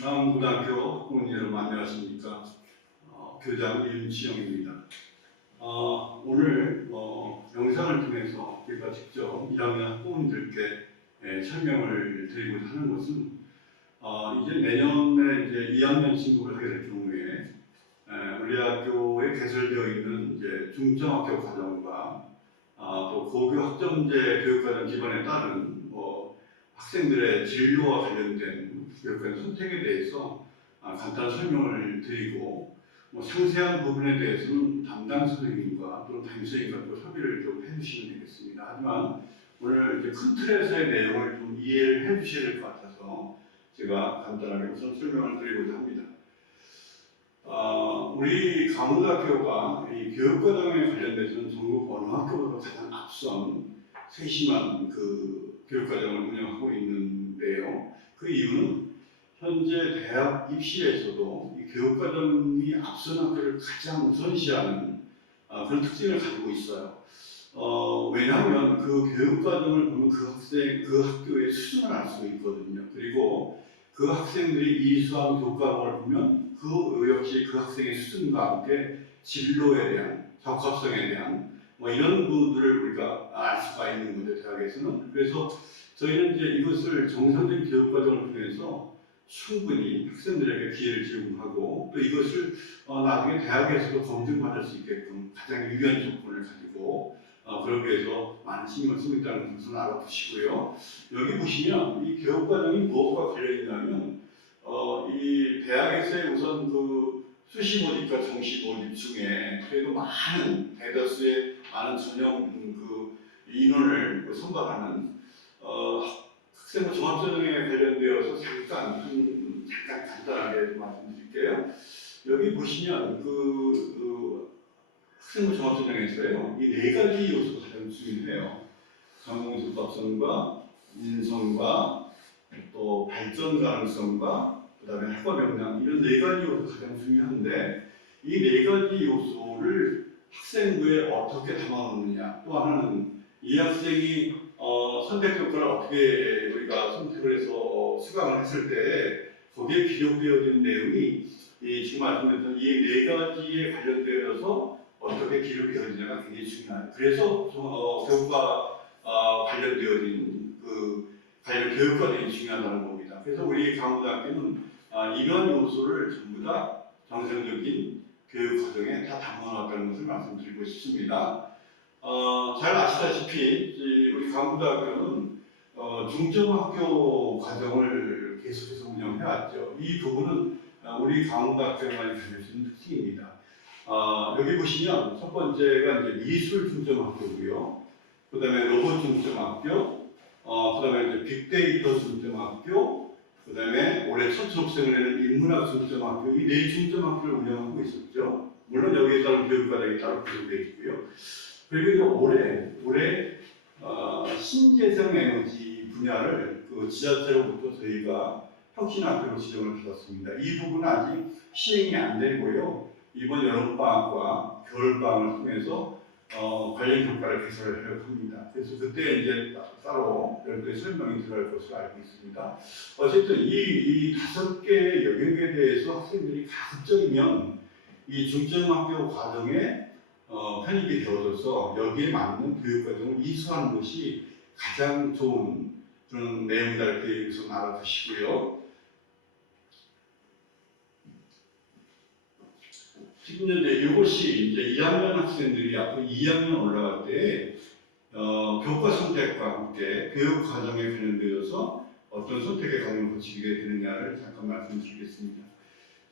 강원고등학교 학부모 여러분 안녕하십니까. 교장 임치영입니다. 오늘 영상을 통해서 제가 직접 1학년 학부모님들께 설명을 드리고자 하는 것은 이제 내년에 이제 2학년 진급을 하게 될 경우에 우리 학교에 개설되어 있는 이제 중점학교 과정과 또 고교 학점제 교육과정 기반에 따른 학생들의 진로와 관련된 교육과정 선택에 대해서 간단한 설명을 드리고 상세한 부분에 대해서는 담당 선생님과 또는 담임선생님과 또 협의를 좀 해주시면 되겠습니다. 하지만 오늘 이제 큰 틀에서의 내용을 좀 이해를 해주셔야 될 것 같아서 제가 간단하게 우선 설명을 드리고자 합니다. 우리 강원고등학교가 이 교육과정에 관련돼서는 전국 어느 학교보다 가장 앞선 세심한 그 교육과정을 운영하고 있는데요. 그 이유는 현재 대학 입시에서도 이 교육과정이 앞선 학교를 가장 우선시하는 그런 특징을 가지고 있어요. 왜냐하면 그 교육과정을 보면 그 학교의 수준을 알 수 있거든요. 그리고 그 학생들이 이수한 교과목을 보면 그 역시 그 학생의 수준과 함께 진로에 대한 적합성에 대한 이런 부분들을 우리가 알 수가 있는 건데 대학에서는. 그래서 저희는 이제 이것을 정상적인 교육과정을 통해서 충분히 학생들에게 기회를 제공하고 또 이것을 나중에 대학에서도 검증받을 수 있게끔 가장 유리한 조건을 가지고 그러기 위해서 많은 신경을 쓰고 있다는 것을 알아두시고요. 여기 보시면 이 교육과정이 무엇과 관련이냐면 이 대학에서의 우선 그 수시 모집과 정시 모집 중에 그래도 많은 대다수의 많은 전형 그 인원을 선발하는 학생부 종합전형에 관련되어서 잠깐 간단하게 말씀드릴게요. 여기 보시면 학생부 종합전형에서요 이 네 가지 요소가 가장 중요해요. 전공수법성과 인성과 또 발전 가능성과 그다음에 학과 역량 이런 네 가지 요소가 가장 중요한데 이 네 가지 요소를 학생부에 어떻게 담아놓느냐, 또 하나는 이 학생이 선택 교과를 어떻게 우리가 선택을 해서 수강을 했을 때 거기에 기록되어진 내용이 지금 말씀드렸던 이 네 가지에 관련되어서 어떻게 기록이 되어지냐가 굉장히 중요해요. 그래서 교과 관련되어진 관련 교육과정이 중요하다는 겁니다. 그래서 우리 강원고등학교는 이러한 요소를 전부 다 정상적인 교육과정에 다 담아놨다는 것을 말씀드리고 싶습니다. 잘 아시다시피 우리 강원고등학교는 중점학교 과정을 계속해서 운영해왔죠. 이 부분은 우리 강원고등학교에만 가질 수 있는 특징입니다. 여기 보시면 첫 번째가 이제 미술 중점학교고요. 그 다음에 로봇 중점학교, 그 다음에 이제 빅데이터 중점학교, 그 다음에 올해 첫 졸업생을 내는 인문학 중점학교, 이 네 중점학교를 운영하고 있었죠. 물론 여기에 따른 교육과정이 따로 구성되어 있고요. 그리고 올해 신재생 에너지 분야를 그 지자체로부터 저희가 혁신학교로 지정을 받았습니다. 이 부분은 아직 시행이 안 되고요. 이번 여름방학과 겨울방학을 통해서 관련 교과를 개설을 하려고 합니다. 그래서 그때 이제 따로 별도의 설명이 들어갈 것으로 알고 있습니다. 어쨌든 이 5개의 영역에 대해서 학생들이 가급적이면 이 중점학교 과정에 편입이 되어져서 여기에 맞는 교육과정을 이수하는 것이 가장 좋은 그런 내용이다 이렇게 우선 알아두시고요. 지금 이것이 이제 2학년 학생들이 앞으로 2학년 올라갈 때 교과 선택과 함께 교육 과정에 관련되어서 어떤 선택의 과정을 거치게 되느냐를 잠깐 말씀드리겠습니다.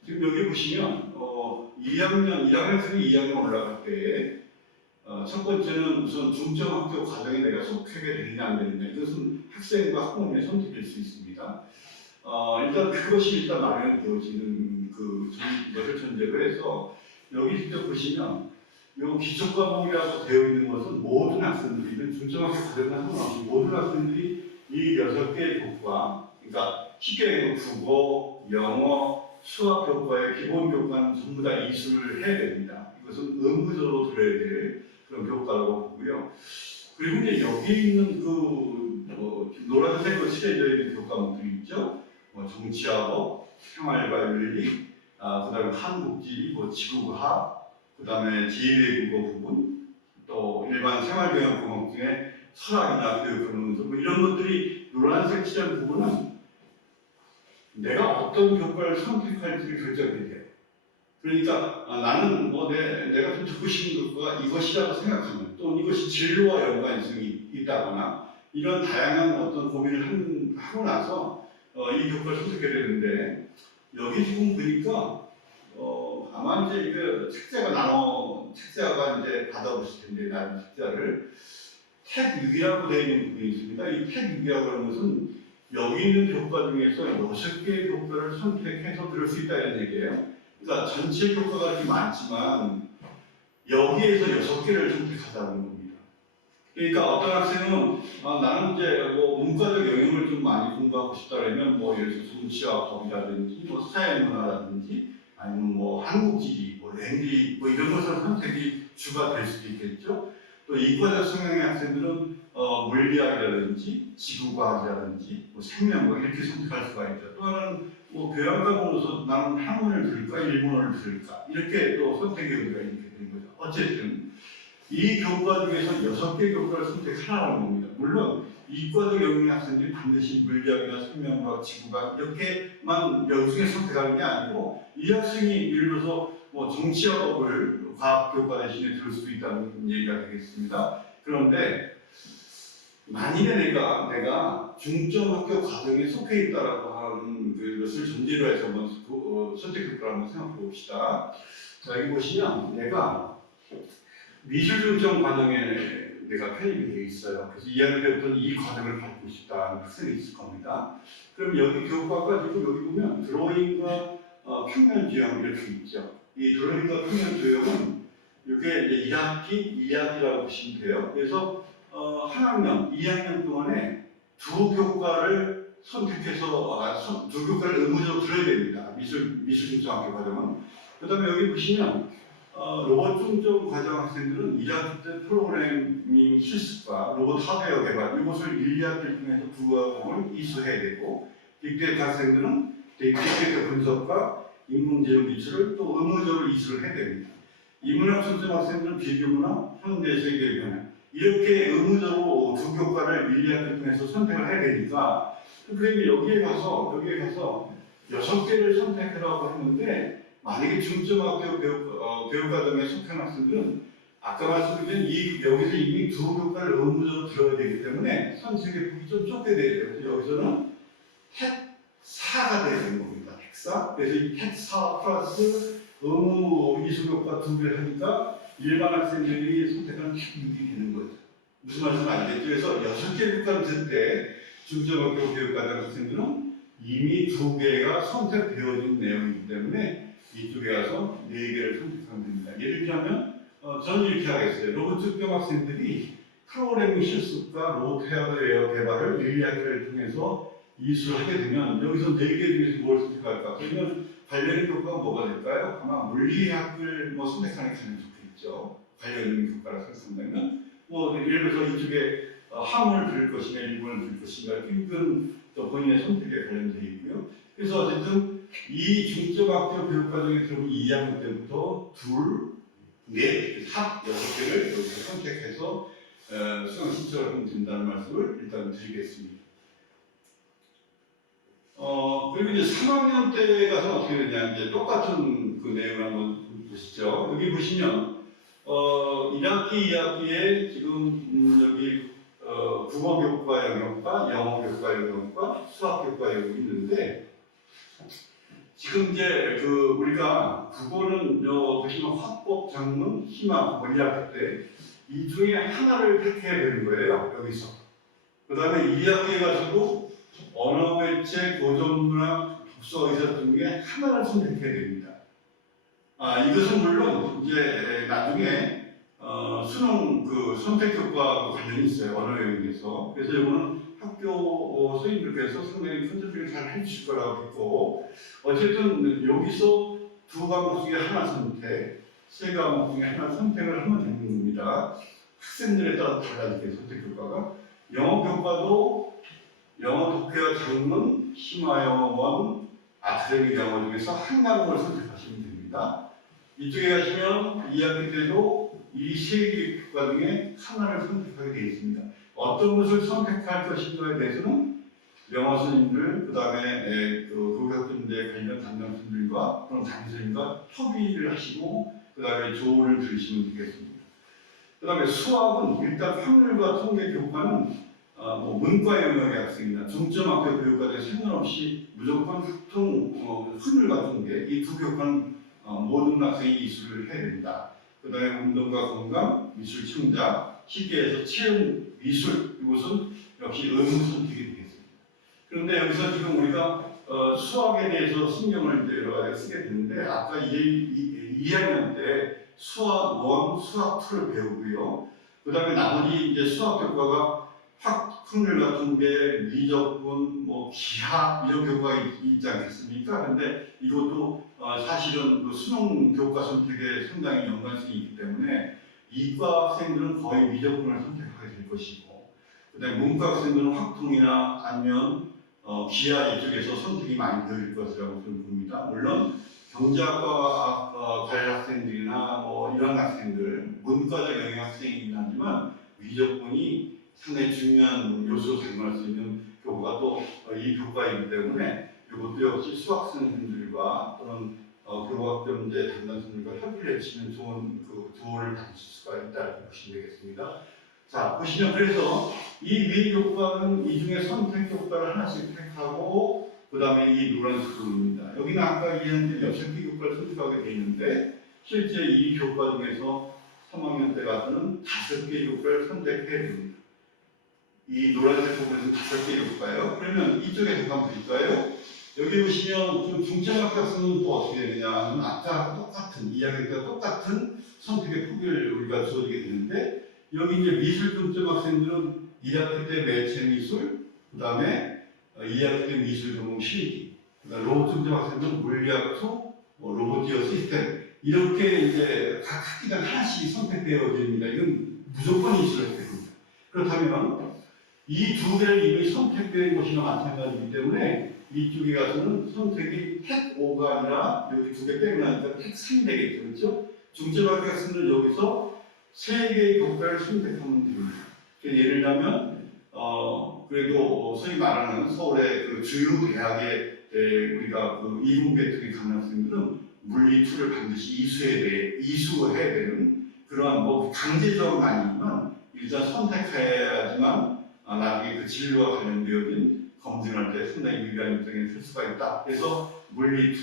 지금 여기 보시면 1학년 학생이 2학년 올라갈 때 첫 번째는 우선 중점학교 과정에 내가 속하게 되느냐 안 되느냐, 이것은 학생과 학부모의 선택일 수 있습니다. 일단 그것이 일단 마련되어지는 것을 전제로 해서 여기 직접 보시면 이 기초과목이라고 되어 있는 것은 모든 학생들이 중점학교 과정과 상관없이 모든 학생들이 이 6개의 교과, 그러니까 쉽게 얘기하면 국어, 영어, 수학 교과의 기본 교과는 전부 다 이수를 해야 됩니다. 이것은 의무적으로 들어야 될 그런 교과라고 보고요. 그리고 이제 여기 있는 노란색으로 칠해져 있는 교과목들이 있죠. 정치학업, 생활과 윤리, 그다음에 한국지, 지구과학, 그다음에 지혜외국어 부분, 또 일반 생활경영 과목 중에 철학이나 교육 문서 이런 것들이 노란색 칠한 부분은 내가 어떤 교과를 선택할지를 결정해야 돼요. 그러니까 나는 내가 좀 듣고 싶은 것과 이것이라고 생각하면 또 이것이 진로와 연관성이 있다거나 이런 다양한 어떤 고민을 하고 나서 이 교과를 선택해야 되는데 여기 지금 보니까 아마 이제 이거 책자가 이제 받아보실 텐데 나는 책자를 책 6이라고 되어 있는 부분이 있습니다. 이 책 6이라고 하는 것은 여기 있는 교과 중에서 6개의 교과를 선택해서 들을 수 있다는 얘기예요. 그러니까 전체 교과가 이렇게 많지만 여기에서 6개를 선택하자는 겁니다. 그러니까 어떤 학생은 나는 이제 문과적 영역을 좀 많이 공부하고 싶다면 예를 들어서 정치와 법이라든지 사회문화라든지 아니면 한국지리, 랭귀 이런 것을 선택이 주가 될 수도 있겠죠. 또 이과적 성향의 학생들은 물리학이라든지 지구과학이라든지 생명과학 이렇게 선택할 수가 있죠. 또 하나는 교양과 보면서 나는 한문을 들을까 일본어를 들을까 이렇게 또 선택의 여지가 이렇게 되는 거죠. 어쨌든 이 교과 중에서 6개 교과를 선택하라는 겁니다. 물론 이과적 영역의 학생들이 반드시 물리학이나 생명과학, 지구과학 이렇게만 여중에 선택하는 게 아니고 이 학생이 예를 들어서 정치학업을 과학교과 대신에 들을 수도 있다는 얘기가 되겠습니다. 그런데 만일에 내가 중점학교 과정에 속해 있다라고 하는 것을 전제로 해서 한번 선택교과를 한번 생각해 봅시다. 자, 여기 보시면 내가 미술중점 과정에 내가 편입이 되어 있어요. 그래서 2학년 때부터는 이 과정을 받고 싶다는 학생이 있을 겁니다. 그럼 여기 교과가 지금 여기 보면 드로잉과 평면 지형 이렇게 있죠. 이 드로잉과 평면 지형은 이게 1학기, 2학기라고 보시면 돼요. 그래서 한 학년, 2학년 동안에 두 교과를 선택해서 두 교과를 의무적으로 들어야 됩니다. 미술중점학교 과정은. 그 다음에 여기 보시면 로봇 중점 과정 학생들은 1학기 때 프로그래밍 실습과 로봇 하드웨어 개발 이것을 1, 2학기를 통해서 두 과목을 이수해야 되고 빅데이터 학생들은 빅데이터 분석과 인공지능 기술을 또 의무적으로 이수를 해야 됩니다. 인문학 중점 학생들은 비교문학, 현대세계 변형 이렇게 의무적으로 두 교과를 1, 2학기를 통해서 선택을 해야 되니까 그러면 여기에 가서 6개를 선택하라고 했는데 만약에 중점학교 교육과정에 속한 학생들은 아까 말씀드린 여기서 이미 두 교과를 의무적으로 들어야 되기 때문에 선택의 폭이 좀 좁게 돼요. 그래서 여기서는 핵 4가 되는 겁니다. 핵 4. 그래서 이 핵 4 플러스 의무 이수교과 2개를 하니까 일반 학생들이 선택하는 핵 6이 되는 거죠. 무슨 말씀인지 알겠죠? 그래서 6개 교과를 들 때 중점학교 교육과정 학생들은 이미 2개가 선택되어진 내용이기 때문에 이쪽에 가서 4개를 선택하면 됩니다. 예를 들자면 저는 이렇게 하겠어요. 로봇 중점 학생들이 프로그래밍 실습과 로봇 헤어웨어 개발을 1, 2학기를 통해서 이수를 하게 되면 여기서 4개 중에서 뭘 선택할까? 그러면 관련 교과가 뭐가 될까요? 아마 물리학을 선택하는 게 가장 좋겠죠. 관련 교과를 선택한다면 예를 들어서 이쪽에 함을 들을 것이냐 일본을 들을 것인가 이건 본인의 선택에 관련되어 있고요. 그래서 어쨌든 이 중점학교 교육과정에 들어오면 2학년 때부터 합 6개를 여기서 선택해서 수강 신청을 하면 된다는 말씀을 일단 드리겠습니다. 그리고 이제 3학년 때 가서 어떻게 되냐, 이제 똑같은 그 내용을 한번 보시죠. 여기 보시면 1학기, 2학기에 지금 여기 국어교과 영역과 영어교과 영역과 수학교과 영역이 있는데 지금 이제 우리가 국어는 보시면 화법, 작문, 희망, 1학기 때 이 중에 하나를 택해야 되는 거예요. 여기서. 그 다음에 2학기에 가서도 언어, 매체, 고전문학, 독서, 의사 중에 하나를 선택해야 됩니다. 이것은 물론 이제 나중에 수능 선택 교과와 관련이 있어요. 언어 영역에서. 그래서 이거는 학교 선생님들께서 상당히 컨트롤을 잘 해주실 거라고 믿고 어쨌든 여기서 두 과목 중에 하나 선택, 세 과목 중에 하나 선택을 하면 되는 겁니다. 학생들에 따라 달라지게 선택 교과가 영어 교과도 영어 독해와 장문, 심화영어 1, 아카데미 영어 중에서 한 과목을 선택하시면 됩니다. 이쪽에 가시면 2학기 때도 이 세 개의 교과 중에 하나를 선택하게 되어 있습니다. 어떤 것을 선택할 것인가에 대해서는 영어 선생님들, 그 다음에 교육학점제 관련 담당 선생님과 그런 담임 선생님과 협의를 하시고 그 다음에 조언을 들으시면 되겠습니다. 그 다음에 수학은 일단 확률과 통계 교과는 문과 영역의 학생이나 중점학교 교육과에 상관없이 무조건 확률과 통계 이 두 교과는 모든 학생이 이수를 해야 됩니다. 그 다음에 운동과 건강, 미술 창작, 쉽게 해서 체험, 미술 이것은 역시 의무 선택이 되겠습니다. 그런데 여기서 지금 우리가 수학에 대해서 신경을 이제 여러 가지 쓰게 되는데 아까 2학년 때 수학 1, 수학 2를 배우고요. 그 다음에 나머지 이제 수학 교과가 확률과 통계, 미적분, 기하 이런 교과가 있지 않겠습니까? 근데 이것도 사실은 그 수능 교과 선택에 상당히 연관성이 있기 때문에 이과 학생들은 거의 미적분을 선택하게 될 것이고, 그다음에 문과 학생들은 확통이나 아니면 기하 이쪽에서 선택이 많이 늘릴 것이라고 저는 봅니다. 물론 경제학과 관련 학생들이나 이런 학생들, 문과적 영역 학생이긴 하지만 미적분이 상당히 중요한 요소로 작용할 수 있는 교과가 또 이 교과이기 때문에 이것도 역시 수학 선생님들과 또는 교과학점제 담당 선생님과 협의를 해주시면 좋은 조언을 받으실 수가 있다고 보시면 되겠습니다. 자, 보시면 그래서 이 위 교과는 이 중에 선택 교과를 하나씩 택하고 그 다음에 이 노란색 부분입니다. 여기는 아까 2학년 때 6개 교과를 선택하게 되어 있는데 실제 이 교과 중에서 3학년 때 가서는 5개 교과를 선택해야 됩니다. 이 노란색 부분에서 5개 교과예요. 그러면 이쪽에 잠깐 볼까요? 여기 보시면 좀 중점학교 학생은 또 어떻게 되느냐 하면 아까 똑같은 2학년 때 똑같은 선택의 폭을 우리가 주어지게 되는데 여기 이제 미술 중점 학생들은 2학기 때 매체 미술, 그 다음에 2학기 때 미술 전공 실기, 로봇 중점 학생들은 물리학 2, 로봇기어 시스템 이렇게 이제 각 학기당 하나씩 선택되어집니다. 이건 무조건 이수를 해야 됩니다. 그렇다면 이 두 개를 이미 선택된 것이나 마찬가지이기 때문에 이쪽에 가서는 선택이 택 5가 아니라 여기 두 개 빼고 나니까 택 3이 되겠죠. 그렇죠? 중점학교 학생들은 여기서 3개의 교과를 선택하면 됩니다. 예를 들면 그래도 소위 말하는 서울의 그 주요 대학에 우리가 그 이공계 쪽에 가는 학생들은 물리 2를 반드시 이수해야 되는 그러한 강제적은 아니지만 일단 선택해야지만 나중에 그 진로와 관련되어진 검증할 때 상당히 유리한 입장에 설 수가 있다. 그래서 물리 2,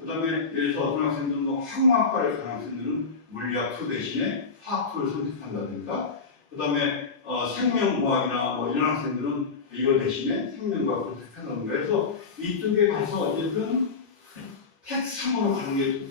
그 다음에 예를 들어서 어떤 학생들은 항공학과를 가는 학생들은 물리학 2 대신에 화학 2를 선택한다든가, 그 다음에 생명과학이나 이런 학생들은 이거 대신에 생명과학을 선택한다든가 해서 이쪽에 가서 어쨌든 택 3으로 가는 게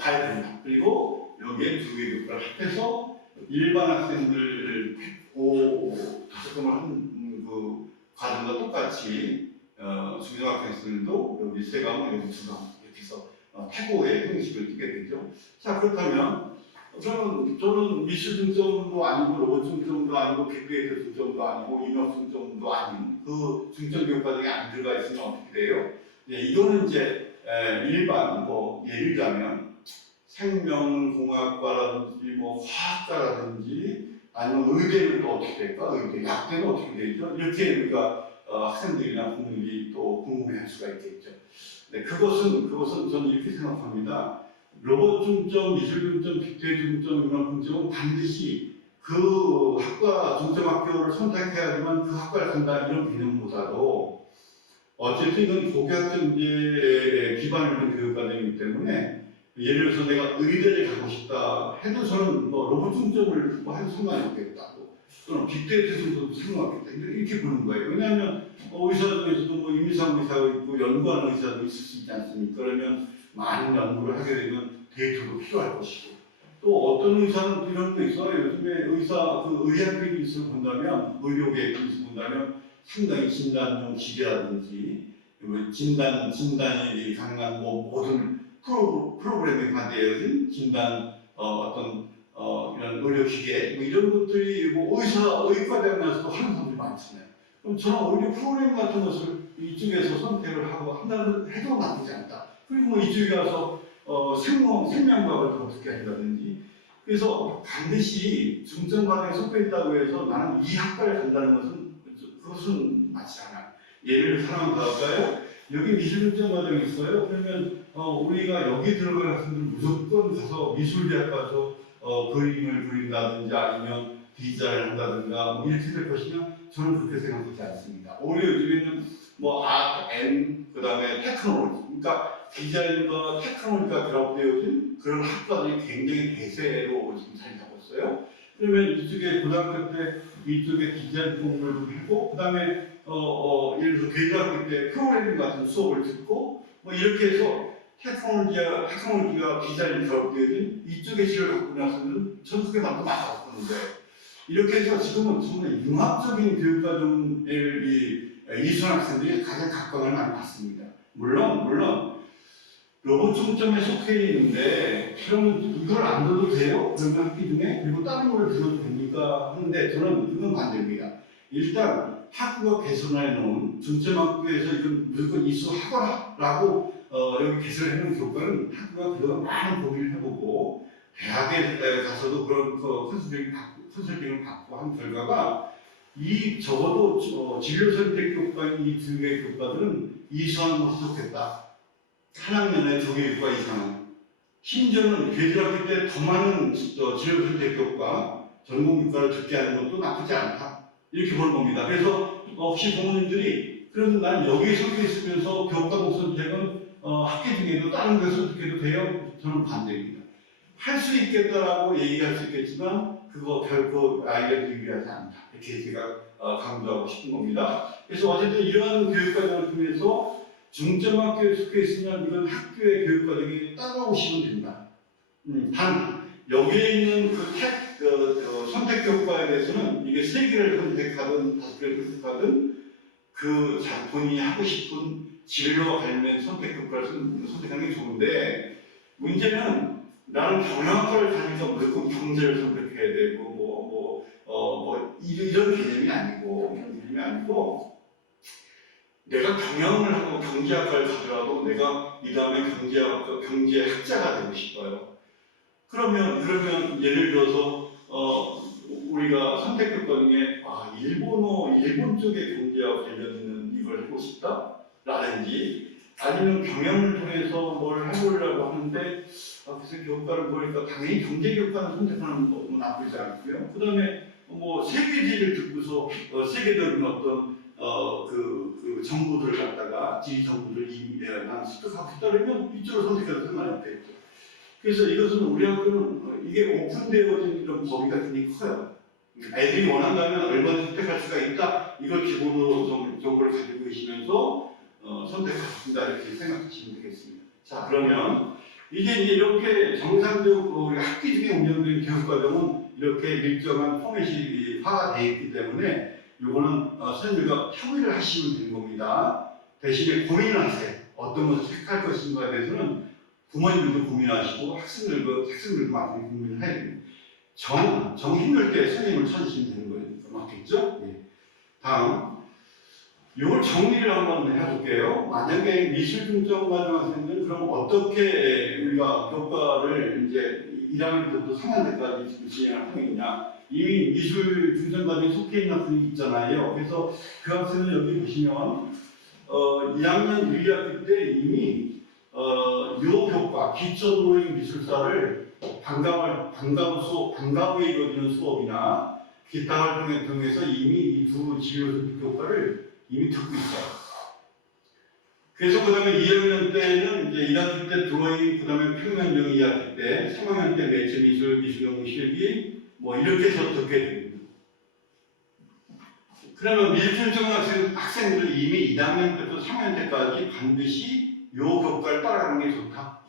가야 된다. 그리고 여기에 두 개의 교과를 합해서 일반 학생들 택 5, 5개를 한 그 과정과 똑같이 중등학교 학생들도 여기 3과목, 여기 2과목 이렇게 해서 태고의 형식을 띠게 되죠. 자, 그렇다면 저는 미술 중점도 아니고 로봇 중점도 아니고 빅데이터 중점도 아니고 인업 중점도 아닌 그 중점 교과 중에 안 들어가 있으면 어떻게 돼요? 이거는 이제 일반 예를 들자면 생명공학과라든지 화학과라든지 아니면 의대는 또 어떻게 될까? 의대, 약대는 어떻게 되죠? 이렇게 우리가 학생들이나 부모님이 또 궁금해할 수가 있겠죠. 네, 그것은 저는 이렇게 생각합니다. 로봇 중점, 미술 중점, 빅데이터 중점, 인업 중점은 반드시 그 학과 중점학교를 선택해야지만 그 학과를 간다 이런 개념보다도 어쨌든 이건 고교학점제에 기반을 둔 교육과정이기 때문에 예를 들어서 내가 의대를 가고 싶다 해도 저는 로봇 중점을 해도 상관이 없겠다. 또는 빅데이터 중점도 상관없겠다. 이렇게 보는 거예요. 왜냐하면 의사 중에서도 임상 의사가 있고 연구하는 의사도 있을 수 있지 않습니까? 그러면 많은 연구를 하게 되면 데이터도 필요할 것이고 또 어떤 의사는 이런 거 있어요. 요즘에 의학 비즈니스를 본다면 의료계 비즈니스를 본다면 상당히 진단용 기계라든지 진단이 가능한 모든 프로그램에 관되어진 진단 이런 의료기계 이런 것들이 의과대학 나서도 하는 사람들이 많잖아요. 그럼 저는 오히려 프로그램 같은 것을 이쪽에서 선택을 하고 한다는 해도 나쁘지 않다. 그리고 뭐 이쪽에 가서 생명과학을 더 듣게 한다든지. 그래서 반드시 중점 과정에 속해 있다고 해서 나는 이 학과를 간다는 것은 그것은 맞지 않아요. 예를 들어 하나만 봐볼까요? 여기 미술 중점 과정이 있어요. 그러면 우리가 여기 들어갈 학생들은 무조건 가서 미술대학 가서 그림을 그린다든지 아니면 디자인을 한다든가 뭐 이렇게 될 것이냐? 저는 그렇게 생각하지 않습니다. 오히려 요즘에는 뭐 아트, 앤, 그 다음에 테크놀로지, 그러니까 디자인과 테크놀로지가 결합되어진 그런 학과들이 굉장히 대세로 지금 자리 잡고 있어요. 그러면 이쪽에 고등학교 때 이쪽에 디자인 공부를 하고, 그 다음에 예를 들어 대학교 때 프로그래밍 같은 수업을 듣고, 뭐 이렇게 해서 테크놀로지가 디자인이 결합되어진 이쪽의 지를 갖고 있는 학생들은 저는 그게 맞고 맞았었는데, 이렇게 해서 지금은 정말 융합적인 교육과정을 이수한 학생들이 가장 각광을 많이 받습니다. 물론 로봇 중점에 속해 있는데 그러면 이걸 안 넣어도 돼요? 그러면 학기 중에 그리고 다른 걸 들어도 됩니까? 하는데 저는 이건 반대입니다. 일단 학교가 개선해 놓은 중점학교에서 이건 무조건 이수하거라라고 여기 개설해 놓은 교과는 학교가 그동안 많은 고민을 해보고 대학에 가서도 그런 컨설팅을 받고 한 결과가 이 적어도 진로선택 교과인 이 두 개의 교과들은 이수하는 것이 좋겠다. 한 학년에 2개 교과 이상은. 심지어는 계절학기 때 더 많은 진로선택 교과, 전공 교과를 듣게 하는 것도 나쁘지 않다. 이렇게 보는 겁니다. 그래서 혹시 부모님들이 그래도 난 여기에 섞여 있으면서 교과목 선택은 학기 중에도 다른 걸 선택해도 돼요? 저는 반대입니다. 할 수 있겠다라고 얘기할 수 있겠지만 그거 결코 아이에게 유리하지 않다. 이렇게 제가 강조하고 싶은 겁니다. 그래서 어쨌든 이러한 교육과정을 통해서 중점학교에 속해 있으면 이건 학교의 교육과정이 따라오시면 된다. 단 여기에 있는 선택 교과에 대해서는 이게 3개를 선택하든 5개를 선택하든 본인이 하고 싶은 진로와 관련된 선택 교과를 선택하는 게 좋은데 문제는 나는 경영학과를 다니니까 무조건 경제를 선택해야 되고 이런 개념이 아니고 내가 경영을 하고 경제학과를 가더라도 내가 이 다음에 경제학자가 되고 싶어요. 그러면 예를 들어서 우리가 선택교과 중에 일본 쪽의 경제와 관련 있는 이걸 하고 싶다라든지 아니면 경영을 통해서 뭘 해보려고 하는데 그래서 교과를 보니까 당연히 경제교과는 선택하는 것도 나쁘지 않고요. 그 다음에 뭐 세계지를 듣고서 세계적인 어떤 그 정보들을 갖다가 지리 정보들을 난 습득하고 싶다면 이쪽을 선택해도 상관이 없겠죠. 그래서 이것은 우리 학교는 이게 오픈되어진 이런 법이 굉장히 커요. 애들이 원한다면 얼마든지 선택할 수가 있다. 이걸 기본으로 정보를 가지고 계시면서 선택하신다 이렇게 생각하시면 되겠습니다. 자, 그러면 이제 이렇게 정상적으로 우리 학기 중에 운영되는 교육과정은 이렇게 일정한 포맷이 화가 되어 있기 때문에 이거는 선생님과 협의를 하시면 되는 겁니다. 대신에 고민을 하세요. 어떤 것을 택할 것인가에 대해서는 부모님들도 고민하시고 학생들도 많이 고민을 해야 됩니다. 정 힘들 때 선생님을 찾으시면 되는 거예요. 맞겠죠? 예. 다음. 이걸 정리를 한번 해볼게요. 만약에 미술 중점 과정 학생들은 그럼 어떻게 우리가 교과를 이제 1학년 때부터 3학년 때까지 진행을 하고 있냐. 이미 미술 중점 과정에 속해 있는 학생이 있잖아요. 그래서 그 학생은 여기 보시면 2학년 1학기 때 이미 요 교과 기초 드로잉 미술사를 방과후에 이루어지는 수업이나 기타 활동을 통해서 이미 이 두 진로 교과를 이미 듣고 있어요. 그래서 그 다음에 2학년 때는 이제 1학기 때 드로잉, 그 다음에 평면적 2학기 때, 3학년 때 매체 미술, 미술용 실기, 뭐 이렇게 해서 듣게 됩니다. 그러면 미술중 학생들은 이미 2학년 때부터 3학년 때까지 반드시 이 교과를 따라가는 게 좋다.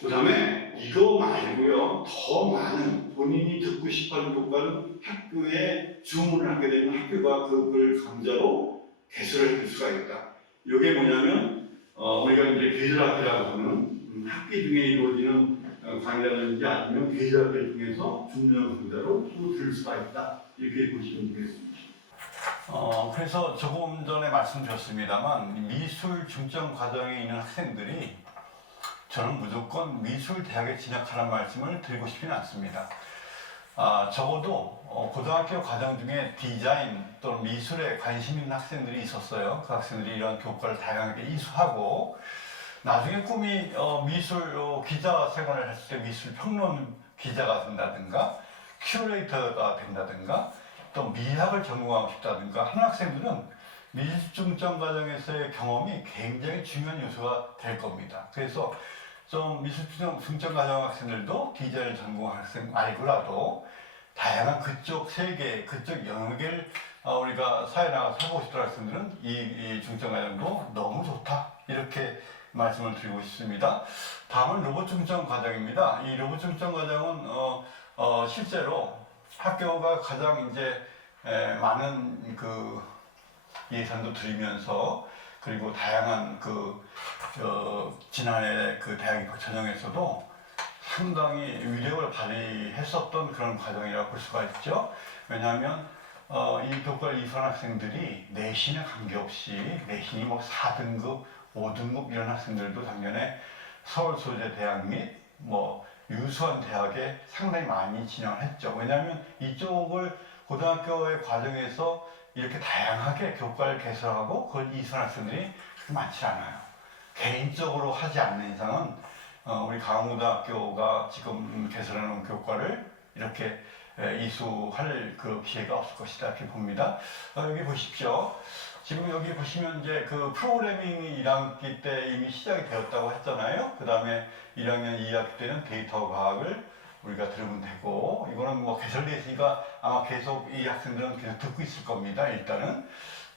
그 다음에 이거 말고요, 더 많은 본인이 듣고 싶어하는 교과는 학교에 주문을 하게 되면 학교가 그걸 강좌로 개설을 할 수가 있다. 이게 뭐냐면 우리가 이제 계절학기라고 하는 학기 중에 이루어지는 강좌든지 아니면 계절학기 중에서 중요한 강좌로 또 들을 수가 있다. 이렇게 보시면 되겠습니다. 그래서 조금 전에 말씀드렸습니다만 미술 중점 과정에 있는 학생들이 저는 무조건 미술 대학에 진학하라는 말씀을 드리고 싶지는 않습니다. 적어도 고등학교 과정 중에 디자인 또는 미술에 관심 있는 학생들이 있었어요. 그 학생들이 이런 교과를 다양하게 이수하고 나중에 꿈이 미술 기자 생활을 했을 때 미술 평론 기자가 된다든가 큐레이터가 된다든가 또 미학을 전공하고 싶다든가 하는 학생들은 미술 중점 과정에서의 경험이 굉장히 중요한 요소가 될 겁니다. 그래서 좀 미술 중점 과정 학생들도 디자인을 전공한 학생 말고라도 다양한 그쪽 세계, 그쪽 영역을 우리가 사회 나가서 하고 싶은 학생들은 이 중점 과정도 너무 좋다. 이렇게 말씀을 드리고 싶습니다. 다음은 로봇 중점 과정입니다. 이 로봇 중점 과정은 실제로 학교가 가장 이제 많은 그 예산도 들이면서 그리고 다양한 지난해 그 대학 입학 전형에서도 상당히 위력을 발휘했었던 그런 과정이라고 볼 수가 있죠. 왜냐하면 이 교과를 이수한 학생들이 내신에 관계없이 내신이 뭐 4등급, 5등급 이런 학생들도 작년에 서울 소재 대학 및 뭐 유수한 대학에 상당히 많이 진학을 했죠. 왜냐하면 이쪽을 고등학교의 과정에서 이렇게 다양하게 교과를 개설하고 그걸 이수한 학생들이 그렇게 많지 않아요. 개인적으로 하지 않는 이상은 우리 강원고등학교가 지금 개설하는 교과를 이렇게 이수할 그 기회가 없을 것이다 이렇게 봅니다. 여기 보십시오. 지금 여기 보시면 이제 그 프로그래밍이 1학기 때 이미 시작이 되었다고 했잖아요. 그 다음에 1학년 2학기 때는 데이터 과학을 우리가 들으면 되고, 이거는 뭐 개설되어 있으니까 아마 계속 이 학생들은 계속 듣고 있을 겁니다. 일단은.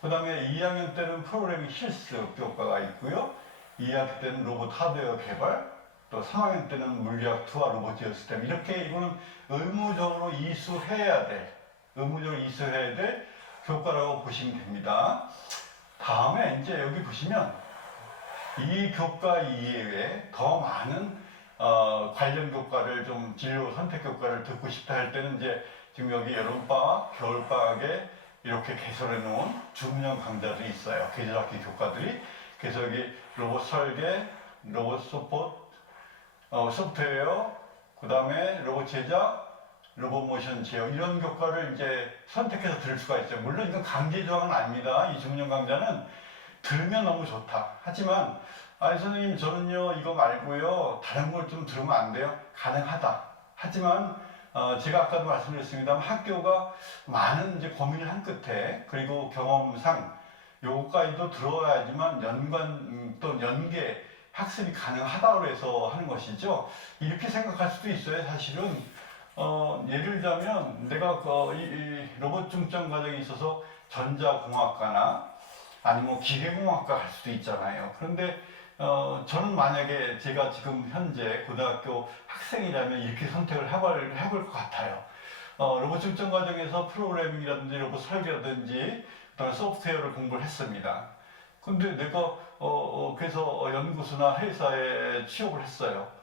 그 다음에 2학년 때는 프로그래밍 실습 교과가 있고요. 2학기 때는 로봇 하드웨어 개발, 또 3학년 때는 물리학 2와 로봇 제어 시스템. 이렇게 이거는 의무적으로 이수해야 될 교과라고 보시면 됩니다. 다음에 이제 여기 보시면 이 교과 이외에 더 많은 관련 교과를 좀 진로 선택 교과를 듣고 싶다 할 때는 이제 지금 여기 여름방학, 겨울방학에 이렇게 개설해 놓은 주문형 강좌들이 있어요. 계절학기 교과들이. 그래서 여기 로봇 설계, 로봇 서포트, 소프트웨어, 그 다음에 로봇 제작, 로봇 모션 제어 이런 교과를 이제 선택해서 들을 수가 있어요. 물론 이건 강제 조항은 아닙니다. 이 주문형 강좌는 들으면 너무 좋다. 하지만 선생님 저는요 이거 말고요 다른 걸 좀 들으면 안 돼요? 가능하다. 하지만 제가 아까도 말씀드렸습니다만 학교가 많은 이제 고민을 한 끝에 그리고 경험상 요거까지도 들어야지만 또 연계 학습이 가능하다고 해서 하는 것이죠. 이렇게 생각할 수도 있어요. 사실은 예를 들자면 내가 이 로봇 중점 과정에 있어서 전자공학과나 아니면 기계공학과 갈 수도 있잖아요. 그런데 저는 만약에 제가 지금 현재 고등학교 학생이라면 이렇게 선택을 해볼 것 같아요. 로봇 중점 과정에서 프로그래밍이라든지 로봇 설계라든지 그다음에 소프트웨어를 공부를 했습니다. 근데 내가 그래서 연구소나 회사에 취업을 했어요.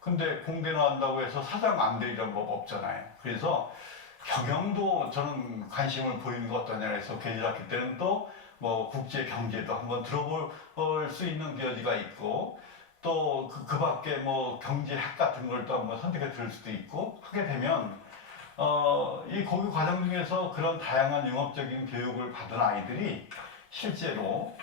근데 공대 나온다고 해서 사장 안 되리란 법 없잖아요. 그래서 경영도 저는 관심을 보이는 것 어떠냐 해서 계절학기 때는 또 뭐 국제 경제도 한번 들어볼 수 있는 여지가 있고 또 그 밖에 뭐 경제학 같은 걸 또 한번 선택해 들을 수도 있고 하게 되면 이 고교 과정 중에서 그런 다양한 융합적인 교육을 받은 아이들이 실제로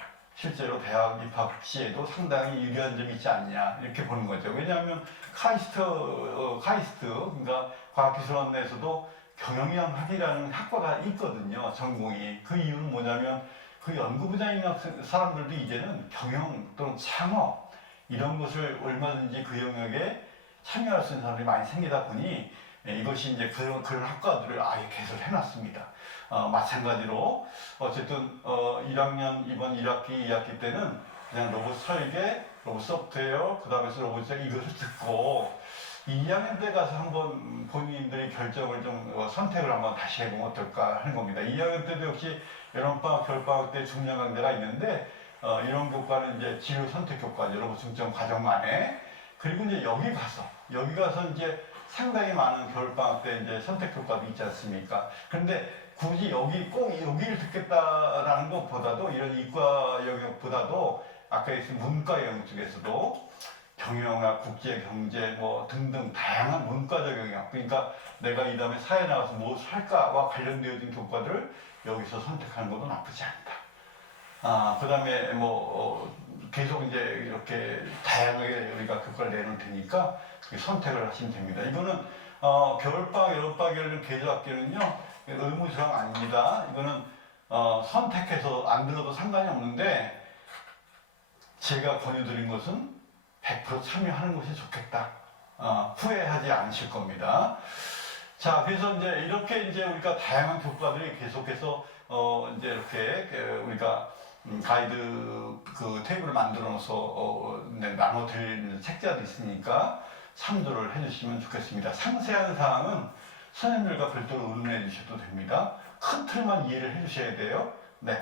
대학 입학 시에도 상당히 유리한 점이 있지 않냐 이렇게 보는 거죠. 왜냐하면 카이스트 그러니까 과학기술원에서도 경영학이라는 학과가 있거든요. 전공이. 그 이유는 뭐냐면 그 연구 분야에 있는 사람들도 이제는 경영 또는 창업 이런 것을 얼마든지 그 영역에 참여할 수 있는 사람들이 많이 생기다 보니 이것이 이제 그런 학과들을 아예 개설해 놨습니다. 마찬가지로 어쨌든 1학년 이번 1학기 2학기 때는 그냥 로봇 설계, 로봇 소프트웨어, 그 다음에 로봇 제작 이것을 듣고 2학년 때 가서 한번 본인들이 결정을 좀 선택을 한번 다시 해보면 어떨까 하는 겁니다. 2학년 때도 역시 여름방학, 겨울방학 때 중량 강좌가 있는데 이런 교과는 이제 진로 선택 교과죠. 로봇 중점 과정만에. 그리고 이제 여기 가서 이제 상당히 많은 겨울방학 때 이제 선택 교과도 있지 않습니까? 그런데 굳이 여기 꼭 여기를 듣겠다라는 것보다도 이런 이과 영역보다도 아까 있은 문과 영역 중에서도 경영학, 국제 경제 뭐 등등 다양한 문과적 영역, 그러니까 내가 이 다음에 사회에 나가서 무엇을 할까와 관련되어진 교과들을 여기서 선택하는 것도 나쁘지 않다. 그 다음에 계속 이제 이렇게 다양하게 우리가 교과를 내놓을 테니까 선택을 하시면 됩니다. 이거는 겨울방학, 여름방학 열린 계절학기는요 의무사항 아닙니다. 이거는 선택해서 안 들어도 상관이 없는데 제가 권유드린 것은 100% 참여하는 것이 좋겠다. 후회하지 않으실 겁니다. 자, 그래서 이제 이렇게 이제 우리가 다양한 교과들이 계속해서 이제 이렇게 우리가 가이드 그 테이블을 만들어 놓아서 나눠 드리는 책자도 있으니까 참조를 해주시면 좋겠습니다. 상세한 사항은 선생님들과 별도로 의논해 주셔도 됩니다. 큰 틀만 이해를 해 주셔야 돼요. 네.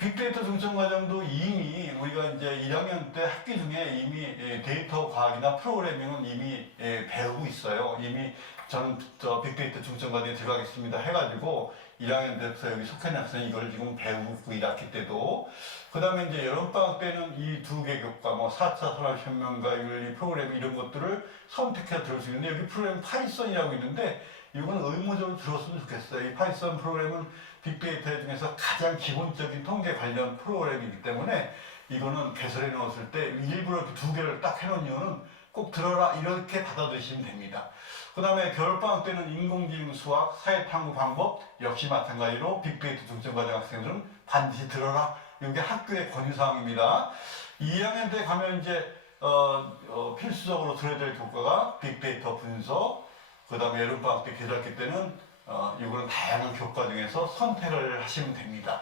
빅데이터 중점 과정도 이미 우리가 이제 1학년 때 학기 중에 이미 데이터 과학이나 프로그래밍은 이미 배우고 있어요. 이미 저는 빅데이터 중점 과정에 들어가겠습니다 해가지고 1학년 때부터 여기 속한 학생이 이걸 지금 배우고 1학기 때도 그 다음에 이제 여름방학 때는 이 두 개 교과 4차 산업혁명과 윤리 프로그램 이런 것들을 선택해서 들을 수 있는데 여기 프로그램 파이썬이라고 있는데 이건 의무적으로 들었으면 좋겠어요. 이 파이썬 프로그램은 빅데이터 중에서 가장 기본적인 통계 관련 프로그램이기 때문에 이거는 개설해 놓았을 때 일부러 두 개를 딱 해놓은 이유는 꼭 들어라 이렇게 받아들이시면 됩니다. 그 다음에 겨울방학 때는 인공지능 수학, 사회탐구 방법 역시 마찬가지로 빅데이터 중점과정 학생들은 반드시 들어라. 이게 학교의 권유사항입니다. 2학년 때 가면 이제 필수적으로 들어야 될 교과가 빅데이터 분석, 그 다음에 여름방학 때 계절학기 때는 이거는 다양한 교과 중에서 선택을 하시면 됩니다.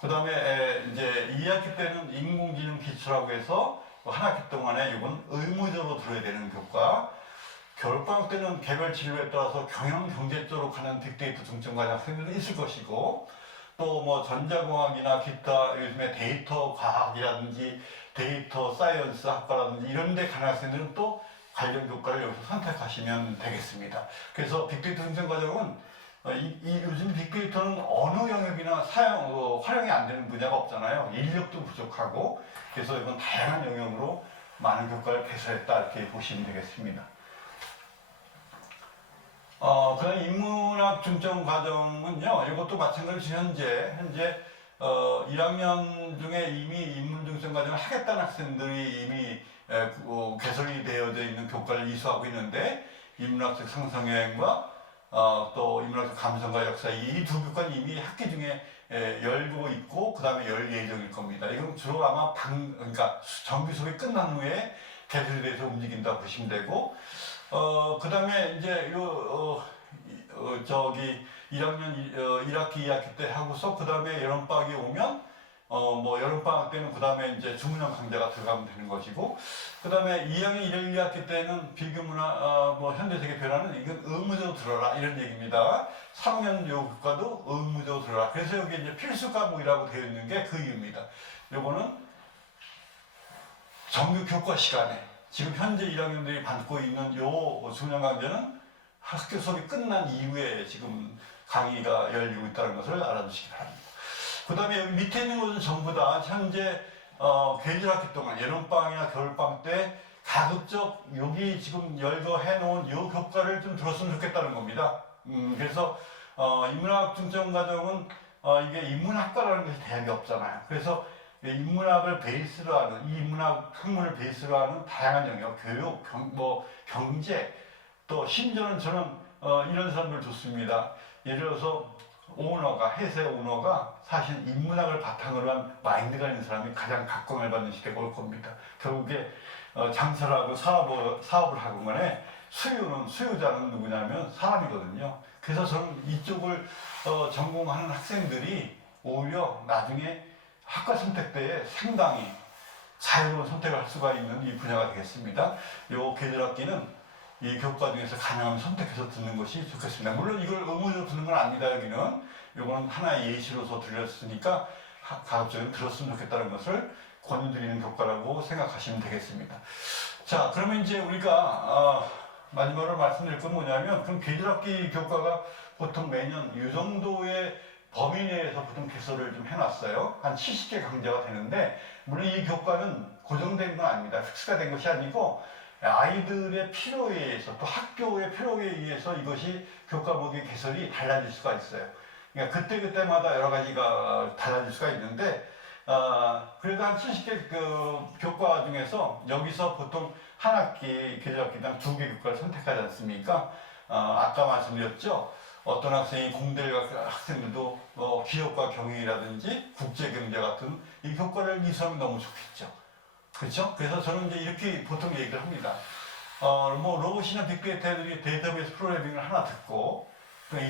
그 다음에 이제 2학기 때는 인공지능 기초라고 해서 한 학기 동안에 이건 의무적으로 들어야 되는 교과. 겨울방학 때는 개별 진로에 따라서 경영 경제 쪽으로 가는 빅데이터 중점 과정 학생들도 있을 것이고 또 전자공학이나 기타 요즘에 데이터 과학이라든지 데이터 사이언스 학과라든지 이런 데 가는 학생들은 또 관련 교과를 여기서 선택하시면 되겠습니다. 그래서 빅데이터 중점 과정은 요즘 빅데이터는 어느 영역이나 활용이 안 되는 분야가 없잖아요. 인력도 부족하고 그래서 이건 다양한 영역으로 많은 교과를 개설했다 이렇게 보시면 되겠습니다. 그다음 인문학 중점 과정은요. 이것도 마찬가지로 현재 1학년 중에 이미 인문 중점 과정을 하겠다는 학생들이 이미 개설이 되어져 있는 교과를 이수하고 있는데 인문학적 상상여행과 또 인문학적 감성과 역사 이 두 교과는 이미 학기 중에 열고 있고 그 다음에 열 예정일 겁니다. 이건 주로 아마 그러니까 정규 수업이 끝난 후에 개설이 돼서 움직인다 보시면 되고 그 다음에 이제 1학년 1학기 2학기 때 하고서 그 다음에 여름방학이 오면 여름방학 때는 그 다음에 이제 주문형 강좌가 들어가면 되는 것이고 그 다음에 2학년 1, 2학기 때는 비교문화 현대세계 변화는 이건 의무적으로 들어라 이런 얘기입니다. 3학년 요 교과도 의무적으로 들어라. 그래서 여기 이제 필수 과목이라고 되어 있는 게 그 이유입니다. 요거는 정규 교과 시간에 지금 현재 1학년들이 받고 있는 요 주문형 강좌는 학교 수업이 끝난 이후에 지금 강의가 열리고 있다는 것을 알아두시기 바랍니다. 그 다음에 여기 밑에 있는 것은 전부 다 현재 계절학기 동안 여름방학이나 겨울방학 때 가급적 여기 지금 열거해 놓은 요 교과를 좀 들었으면 좋겠다는 겁니다. 그래서 인문학 중점 과정은 이게 인문학과라는 것이 대학이 없잖아요. 그래서 인문학을 베이스로 하는 이 인문학 학문을 베이스로 하는 다양한 영역, 교육, 경제 또 심지어는 저는 이런 사람들 좋습니다. 예를 들어서 해세 오너가 사실 인문학을 바탕으로 한 마인드가 있는 사람이 가장 각광을 받는 시대가 올 겁니다. 결국에 장사를 하고 사업을 하건 간에 수요자는 누구냐면 사람이거든요. 그래서 저는 이쪽을 전공하는 학생들이 오히려 나중에 학과 선택 때에 상당히 자유로운 선택을 할 수가 있는 이 분야가 되겠습니다. 요 계절학기는 이 교과 중에서 가능하면 선택해서 듣는 것이 좋겠습니다. 물론 이걸 의무적으로 듣는 건 아닙니다. 여기는 이거는 하나의 예시로서 들렸으니까 가급적이면 들었으면 좋겠다는 것을 권유드리는 교과라고 생각하시면 되겠습니다. 자, 그러면 이제 우리가 마지막으로 말씀드릴 건 뭐냐면 그럼 계절학기 교과가 보통 매년 이 정도의 범위 내에서 보통 개설을 좀 해놨어요. 한 70개 강좌가 되는데, 물론 이 교과는 고정된 건 아닙니다. 획수가 된 것이 아니고, 아이들의 필요에 의해서, 또 학교의 필요에 의해서 이것이 교과목의 개설이 달라질 수가 있어요. 그러니까 그때그때마다 여러 가지가 달라질 수가 있는데, 그래도 한 70개 그 교과 중에서 여기서 보통 한 학기, 계절학기당 2개 교과를 선택하지 않습니까? 아까 말씀드렸죠. 어떤 학생이 공대를 갈 학생들도 기업과 경영이라든지 국제경제 같은 이 교과를 이수하면 너무 좋겠죠. 그렇죠? 그래서 저는 이제 이렇게 보통 얘기를 합니다. 뭐 로봇이나 빅데이터 애들이 데이터베이스 프로그래밍을 하나 듣고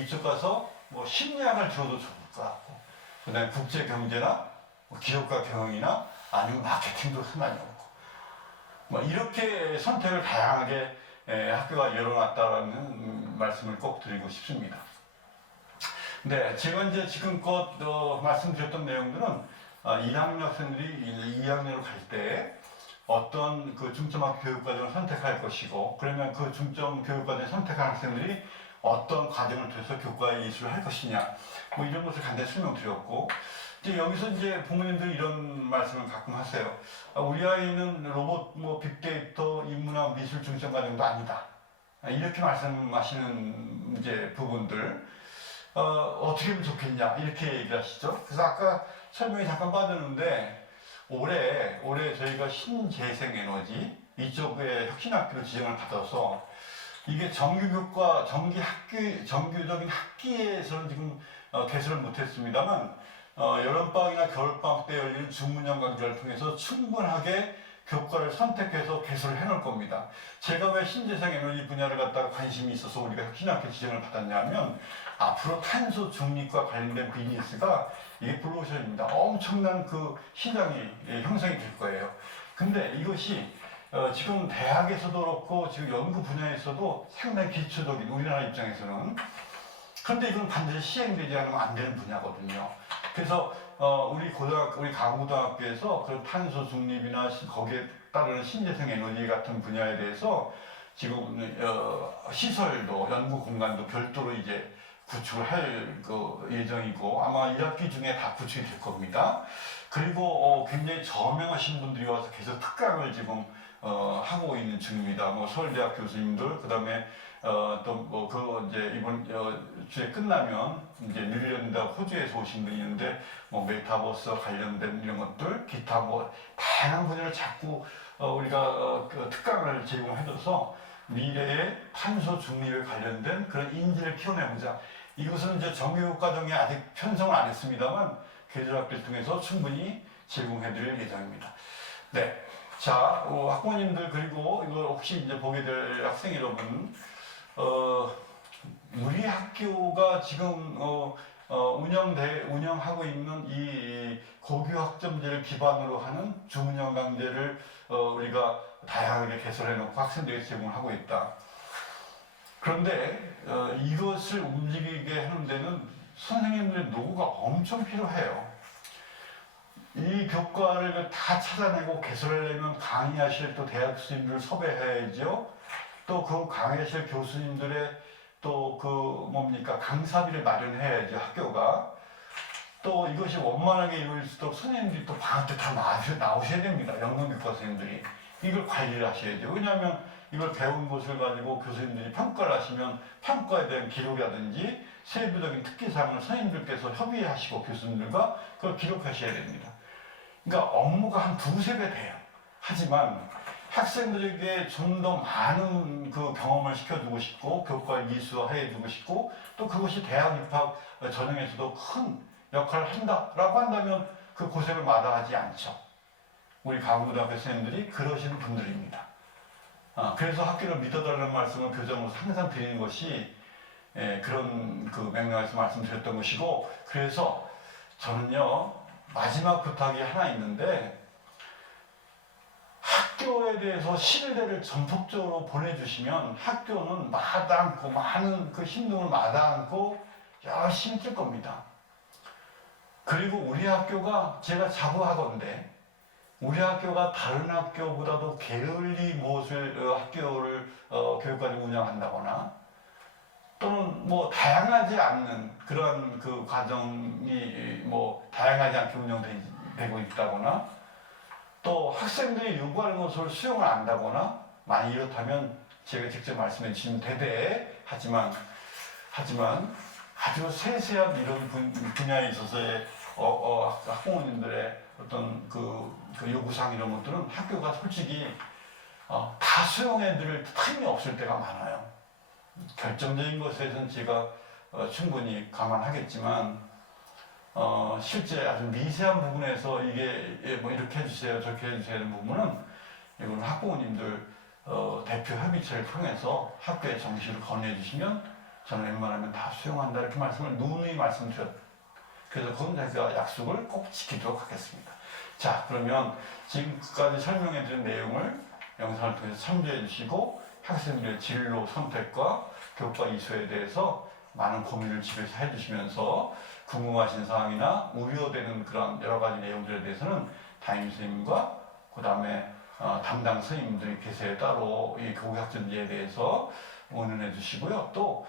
이쪽 가서 뭐 심리학을 들어도 좋을 것 같고, 그다음에 국제경제나 뭐 기업과 경영이나 아니면 마케팅도 상관이 없고, 뭐 이렇게 선택을 다양하게 학교가 열어놨다는 말씀을 꼭 드리고 싶습니다. 네, 제가 이제 지금껏 말씀드렸던 내용들은 1학년 학생들이 2학년으로 갈 때 어떤 그 중점학 교육과정을 선택할 것이고, 그러면 그 중점 교육과정을 선택한 학생들이 어떤 과정을 통해서 교과의 이수를 할 것이냐, 뭐 이런 것을 간단히 설명드렸고, 이제 여기서 이제 부모님들이 이런 말씀을 가끔 하세요. 우리 아이는 로봇, 뭐 빅데이터, 인문학, 미술 중점 과정도 아니다. 이렇게 말씀하시는 이제 부분들, 어떻게 하면 좋겠냐, 이렇게 얘기를 하시죠. 그래서 아까 설명이 잠깐 빠졌는데, 올해 저희가 신재생에너지 이쪽에 혁신학교로 지정을 받아서 이게 정규교과, 정규적인 학기에서는 지금 개설을 못했습니다만, 여름방학이나 겨울방학 때 열리는 중문형 강좌를 통해서 충분하게 교과를 선택해서 개설을 해놓을 겁니다. 제가 왜 신재생 에너지 분야를 갖다가 관심이 있어서 우리가 혁신학교 지정을 받았냐면, 앞으로 탄소 중립과 관련된 비즈니스가 이게 블루오션입니다. 엄청난 그 시장이 형성이 될 거예요. 근데 이것이 지금 대학에서도 그렇고 지금 연구 분야에서도 상당히 기초적인, 우리나라 입장에서는, 그런데 이건 반드시 시행되지 않으면 안 되는 분야거든요. 그래서 우리 강고등학교에서 그런 탄소 중립이나 거기에 따르는 신재생 에너지 같은 분야에 대해서 지금 시설도, 연구 공간도 별도로 이제 구축을 할 예정이고, 아마 1학기 중에 다 구축이 될 겁니다. 그리고 굉장히 저명하신 분들이 와서 계속 특강을 지금 하고 있는 중입니다. 뭐 서울대학 교수님들, 그 다음에 이제 이번 주에 끝나면 이제 뉴질랜드, 호주에서 오신 분이 있는데, 뭐 메타버스 관련된 이런 것들, 기타 뭐 다양한 분야를 자꾸 우리가 특강을 제공해줘서 미래의 탄소 중립에 관련된 그런 인재를 키워내보자. 이것은 이제 정규교육 과정에 아직 편성을 안 했습니다만 계절학교를 통해서 충분히 제공해드릴 예정입니다. 네, 자, 학부모님들, 그리고 이걸 혹시 이제 보게 될 학생 여러분, 우리 학교가 지금 운영하고 있는 이 고교 학점제를 기반으로 하는 중운영 강제를 우리가 다양하게 개설해 놓고 학생들에게 제공을 하고 있다. 그런데 이것을 움직이게 하는 데는 선생님들의 노고가 엄청 필요해요. 이 교과를 다 찾아내고 개설하려면 강의하실 또 대학 교수님들을 섭외해야죠. 또 그 강의하실 교수님들의 또 강사비를 마련해야죠, 학교가. 또 이것이 원만하게 이루어질 수 있도록 선생님들이 또 방학 때 다 나오셔야 됩니다. 영문교과 선생님들이. 이걸 관리를 하셔야죠. 왜냐하면 이걸 배운 것을 가지고 교수님들이 평가를 하시면 평가에 대한 기록이라든지 세부적인 특기사항을 선생님들께서 협의하시고 교수님들과 그걸 기록하셔야 됩니다. 그러니까 업무가 한 두세 배 돼요. 하지만 학생들에게 좀 더 많은 그 경험을 시켜주고 싶고 교과를 이수해주고 싶고 또 그것이 대학 입학 전형에서도 큰 역할을 한다라고 한다면 그 고생을 마다하지 않죠. 우리 강고등학교 선생님들이 그러시는 분들입니다. 그래서 학교를 믿어달라는 말씀을 교정으로 항상 드리는 것이 그런 그 맥락에서 말씀드렸던 것이고, 그래서 저는요 마지막 부탁이 하나 있는데, 학교에 대해서 신뢰를 전폭적으로 보내주시면 학교는 마다않고 많은 그 힘듦을 마다않고 열심히 뛸 겁니다. 그리고 우리 학교가, 제가 자부하건대 우리 학교가 다른 학교보다도 게을리 무엇을 학교를 교육과를 운영한다거나 또는 뭐 다양하지 않는 그런 그 과정이 뭐 다양하지 않게 운영되고 있다거나 또 학생들이 요구하는 것을 수용을 안 한다거나 만약 이렇다면 제가 직접 말씀해 주신 대대 하지만 아주 세세한 이런 분야에 있어서의 학부모님들의 어떤 그 요구사항 이런 것들은 학교가 솔직히 다 수용해드릴 틈이 없을 때가 많아요. 결정적인 것에서는 제가 충분히 감안하겠지만 실제 아주 미세한 부분에서 이게 뭐 이렇게 해주세요 저렇게 해주세요 하는 부분은 이건 학부모님들 대표 협의체를 통해서 학교에 정식으로 건의해 주시면 저는 웬만하면 다 수용한다 이렇게 말씀을 누누이 말씀드렸어요. 그래서 그건 제가 약속을 꼭 지키도록 하겠습니다. 자, 그러면 지금까지 설명해 드린 내용을 영상을 통해서 참조해 주시고 학생들의 진로 선택과 교과 이수에 대해서 많은 고민을 집에서 해주시면서 궁금하신 사항이나 우려되는 그런 여러 가지 내용들에 대해서는 담임 선생님과 그 다음에 담당 선생님들이 계세요. 따로 이 교육학전제에 대해서 의논해 주시고요. 또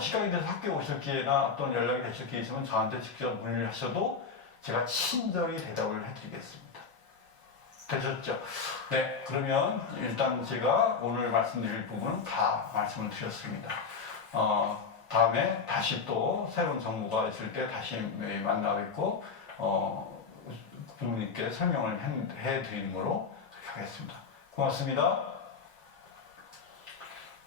시간이 돼서 학교에 오실 기회나 또는 연락이 되실 기회 있으면 저한테 직접 문의를 하셔도 제가 친절히 대답을 해드리겠습니다. 되셨죠? 네, 그러면 일단 제가 오늘 말씀드릴 부분은 다 말씀을 드렸습니다. 다음에 다시 또 새로운 정보가 있을 때 다시 만나뵙고 부모님께 설명을 해드리는 걸로 하겠습니다. 고맙습니다.